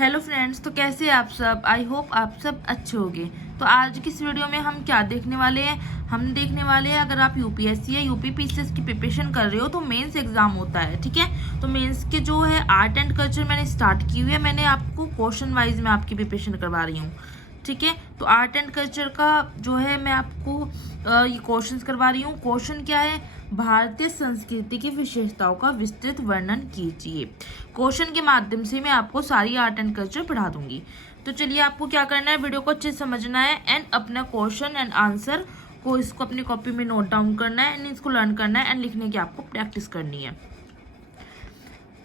Hello friends, तो कैसे हैं आप सब। आई होप आप सब अच्छे होंगे। तो आज की इस वीडियो में हम क्या देखने वाले हैं, हम देखने वाले हैं अगर आप यूपीएससी या यूपीपीसीएस की प्रिपरेशन कर रहे हो तो मेंस एग्जाम होता है। ठीक है, तो मेंस के जो है आर्ट एंड कल्चर मैंने स्टार्ट की हुई है। मैंने आपको क्वेश्चन वाइज में आपकी प्रिपरेशन करवा रही हूँ। ठीक है, तो आर्ट एंड कल्चर का जो है मैं आपको ये क्वेश्चंस करवा रही हूँ। क्वेश्चन क्या है, भारतीय संस्कृति की विशेषताओं का विस्तृत वर्णन कीजिए। क्वेश्चन के माध्यम से मैं आपको सारी आर्ट एंड कल्चर पढ़ा दूंगी। तो चलिए, आपको क्या करना है, वीडियो को अच्छे से समझना है एंड अपना क्वेश्चन एंड आंसर को इसको अपनी कॉपी में नोट डाउन करना है एंड इसको लर्न करना है एंड लिखने की आपको प्रैक्टिस करनी है।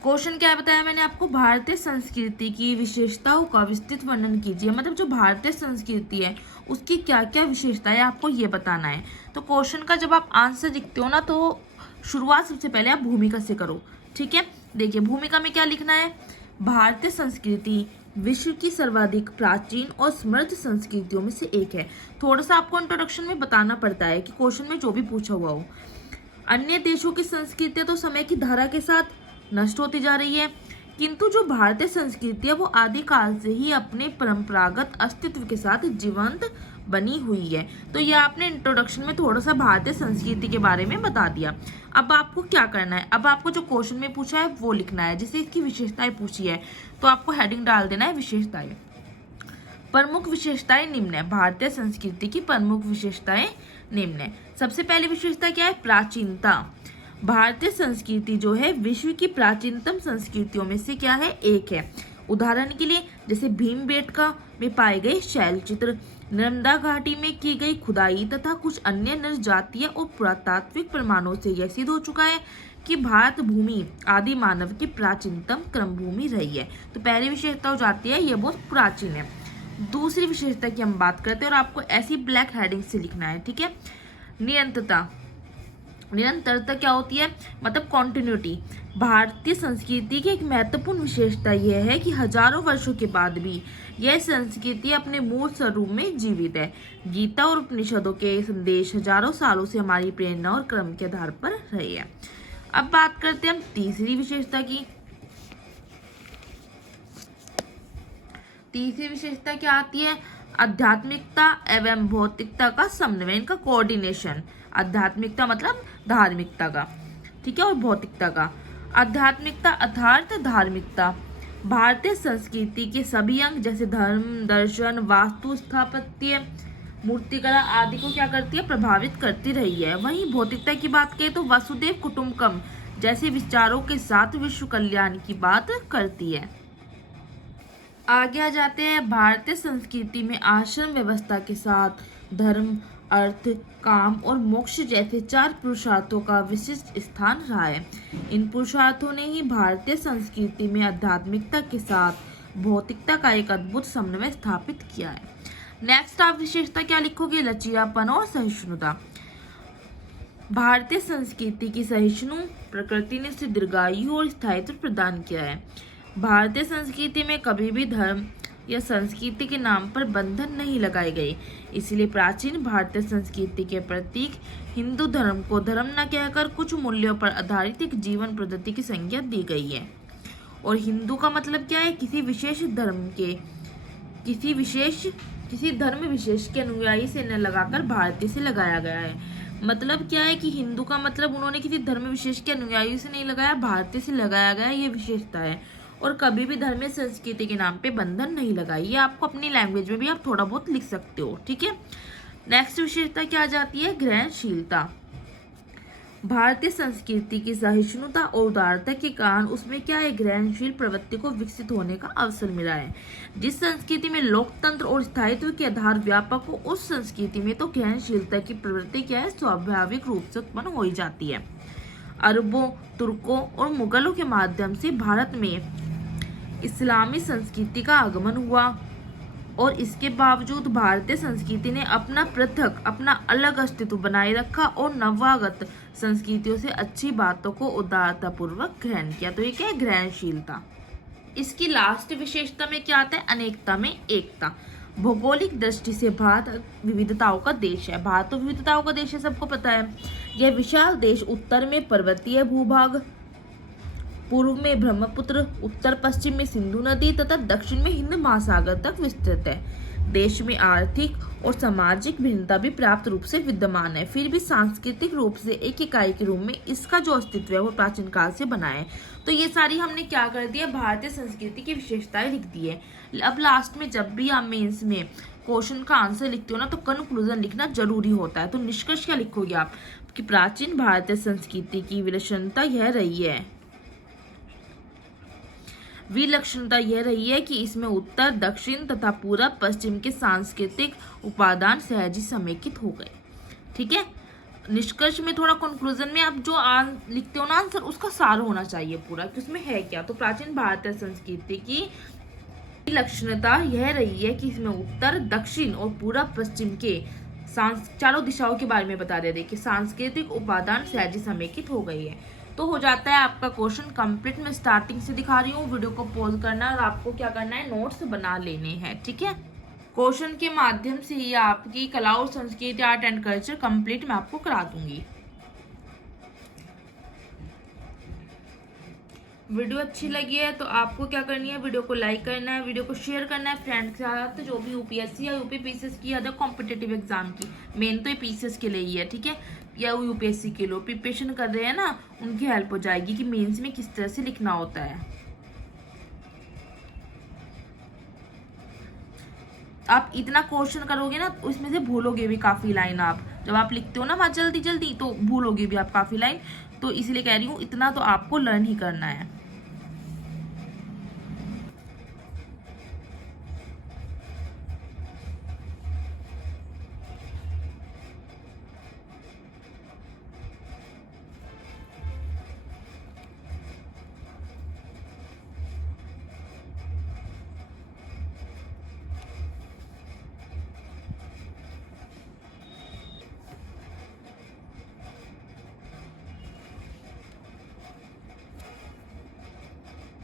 क्वेश्चन क्या बताया मैंने आपको, भारतीय संस्कृति की विशेषताओं का विस्तृत वर्णन कीजिए। मतलब जो भारतीय संस्कृति है उसकी क्या क्या विशेषताएं आपको ये बताना है। तो क्वेश्चन का जब आप आंसर लिखते हो ना, तो शुरुआत सबसे पहले आप भूमिका से करो। ठीक है, देखिए भूमिका में क्या लिखना है, भारतीय संस्कृति विश्व की सर्वाधिक प्राचीन और समृद्ध संस्कृतियों में से एक है। थोड़ा सा आपको इंट्रोडक्शन में बताना पड़ता है कि क्वेश्चन में जो भी पूछा हुआ हो। अन्य देशों की संस्कृतियां तो समय की धारा के साथ नष्ट होती जा रही है, किंतु जो भारतीय संस्कृति है वो आदिकाल से ही अपने परंपरागत अस्तित्व के साथ जीवंत बनी हुई है। तो ये आपने इंट्रोडक्शन में थोड़ा सा भारतीय संस्कृति के बारे में बता दिया। अब आपको क्या करना है, अब आपको जो क्वेश्चन में पूछा है वो लिखना है। जैसे इसकी विशेषताएं पूछी है तो आपको हेडिंग डाल देना है विशेषताएं। प्रमुख विशेषताएं निम्न है, भारतीय संस्कृति की प्रमुख विशेषताएं निम्न है। सबसे पहली विशेषता क्या है, प्राचीनता। भारतीय संस्कृति जो है विश्व की प्राचीनतम संस्कृतियों में से क्या है, एक है। उदाहरण के लिए जैसे भीमबेटका में पाए गए शैल चित्र, नर्मदा घाटी में की गई खुदाई तथा कुछ अन्य नरजातीय और पुरातात्विक प्रमाणों से यह सिद्ध हो चुका है कि भारत भूमि आदि मानव की प्राचीनतम क्रम भूमि रही है। तो पहली विशेषता हो जाती है ये बहुत प्राचीन है। दूसरी विशेषता की हम बात करते हैं और आपको ऐसी ब्लैक हेडिंग से लिखना है। ठीक है, निरंतरता। निरंतरता क्या होती है, मतलब कॉन्टिन्यूटी। भारतीय संस्कृति की एक महत्वपूर्ण विशेषता यह है कि हजारों वर्षों के बाद भी यह संस्कृति अपने मूल स्वरूप में जीवित है। गीता और उपनिषदों के संदेश हजारों सालों से हमारी प्रेरणा और क्रम के आधार पर रहे हैं। अब बात करते हैं हम तीसरी विशेषता की। तीसरी विशेषता क्या आती है, आध्यात्मिकता एवं भौतिकता का समन्वय, इनका कोऑर्डिनेशन। आध्यात्मिकता मतलब धार्मिकता का, ठीक है, और भौतिकता का। आध्यात्मिकता अर्थात धार्मिकता भारतीय संस्कृति के सभी अंग जैसे धर्म, दर्शन, वास्तु, स्थापत्य, मूर्तिकला आदि को क्या करती है, प्रभावित करती रही है। वहीं भौतिकता की बात करें तो वसुदेव कुटुंबकम जैसे विचारों के साथ विश्व कल्याण की बात करती है। आगे आ जाते हैं, भारतीय संस्कृति में आश्रम व्यवस्था के साथ धर्म, अर्थ, काम और मोक्ष जैसे 4 पुरुषार्थों का विशिष्ट स्थान रहा है। इन पुरुषार्थों ने ही भारतीय संस्कृति में आध्यात्मिकता के साथ भौतिकता का एक अद्भुत समन्वय स्थापित किया है। नेक्स्ट आप विशेषता क्या लिखोगे, लचीलापन और सहिष्णुता। भारतीय संस्कृति की सहिष्णु प्रकृति ने इसे दीर्घायु और स्थायित्व प्रदान किया है। भारतीय संस्कृति में कभी भी धर्म या संस्कृति के नाम पर बंधन नहीं लगाए गए, इसलिए प्राचीन भारतीय संस्कृति के प्रतीक हिंदू धर्म को धर्म न कहकर कुछ मूल्यों पर आधारित एक जीवन पद्धति की संज्ञा दी गई है। और हिंदू का मतलब क्या है, किसी विशेष धर्म के किसी धर्म विशेष के अनुयायी से न लगाकर भारतीय से लगाया गया है। मतलब क्या है कि हिंदू का मतलब उन्होंने किसी धर्म विशेष के अनुयायी से नहीं लगाया, भारतीय से लगाया गया, ये विशेषता है। और कभी भी धर्मीय संस्कृति के नाम पे बंधन नहीं लगाई। ये आपको अपनी लैंग्वेज में भी आप थोड़ा बहुत लिख सकते हो। ठीक है, नेक्स्ट विशेषता क्या आ जाती है, ग्रहणशीलता। भारतीय संस्कृति की सहिष्णुता और उदारता के कारण उसमें क्या है, ग्रहणशील प्रवृत्ति को विकसित होने का अवसर मिला है। जिस संस्कृति में लोकतंत्र और स्थायित्व के आधार व्यापक हो, उस संस्कृति में तो ग्रहणशीलता की प्रवृत्ति क्या है, स्वाभाविक रूप से उत्पन्न हो ही जाती है। अरबों, तुर्कों और मुगलों के माध्यम से भारत में इस्लामी संस्कृति का आगमन हुआ और इसके बावजूद भारतीय संस्कृति ने अपना अलग अस्तित्व बनाए रखा और नवागत संस्कृतियों से अच्छी बातों को उदारतापूर्वक ग्रहण किया। तो ये क्या है, ग्रहणशीलता। इसकी लास्ट विशेषता में क्या आता है, अनेकता में एकता। भौगोलिक दृष्टि से भारत विविधताओं का देश है। भारत तो विविधताओं का देश है, सबको पता है। यह विशाल देश उत्तर में पर्वतीय भूभाग पूर्व में ब्रह्मपुत्र, उत्तर पश्चिम में सिंधु नदी तथा दक्षिण में हिंद महासागर तक विस्तृत है। देश में आर्थिक और सामाजिक भिन्नता भी पर्याप्त रूप से विद्यमान है, फिर भी सांस्कृतिक रूप से एक इकाई के रूप में इसका जो अस्तित्व है वो प्राचीन काल से बना है। तो ये सारी हमने क्या कर दिया, भारतीय संस्कृति की विशेषताएं लिख दी है। अब लास्ट में जब भी आप मेंस में क्वेश्चन का आंसर लिखते हो ना, तो कंक्लूजन लिखना जरूरी होता है। तो निष्कर्ष क्या लिखोगे आप कि प्राचीन भारतीय संस्कृति की विलक्षणता यह रही है कि इसमें उत्तर, दक्षिण तथा पूरब, पश्चिम के सांस्कृतिक उपादान सहज ही समेकित हो गए। ठीक है, निष्कर्ष में थोड़ा कंक्लूजन में आप जो लिखते हो ना आंसर, उसका सार होना चाहिए पूरा कि उसमें है क्या। तो प्राचीन भारतीय संस्कृति की विलक्षणता यह रही है कि इसमें उत्तर, दक्षिण और पूरब, पश्चिम के चारों दिशाओं के बारे में बता रहे थे कि सांस्कृतिक उपादान सहज ही समेकित हो गई है। तो हो जाता है आपका क्वेश्चन कंप्लीट। मैं स्टार्टिंग से दिखा रही हूँ, वीडियो को पॉज करना और आपको क्या करना है, नोट्स बना लेने हैं। ठीक है, क्वेश्चन के माध्यम से ही आपकी कला और संस्कृति, आर्ट एंड कल्चर कंप्लीट मैं आपको करा दूंगी। वीडियो अच्छी लगी है तो आपको क्या करनी है, वीडियो को लाइक करना है, वीडियो को शेयर करना है फ्रेंड के साथ, जो भी यूपीएससी या यूपी पीसीएस की अदर कॉम्पिटेटिव एग्जाम की, मेन तो ये पीसीएस के लिए ही है। ठीक है, या यूपीएससी के लोग प्रिपरेशन कर रहे हैं ना, उनकी हेल्प हो जाएगी कि मेंस में किस तरह से लिखना होता है। आप इतना क्वेश्चन करोगे ना, उसमें से भूलोगे भी काफी लाइन। आप जब आप लिखते हो ना वहाँ जल्दी जल्दी, तो भूलोगे भी आप काफी लाइन। तो इसलिए कह रही हूँ, इतना तो आपको लर्न ही करना है।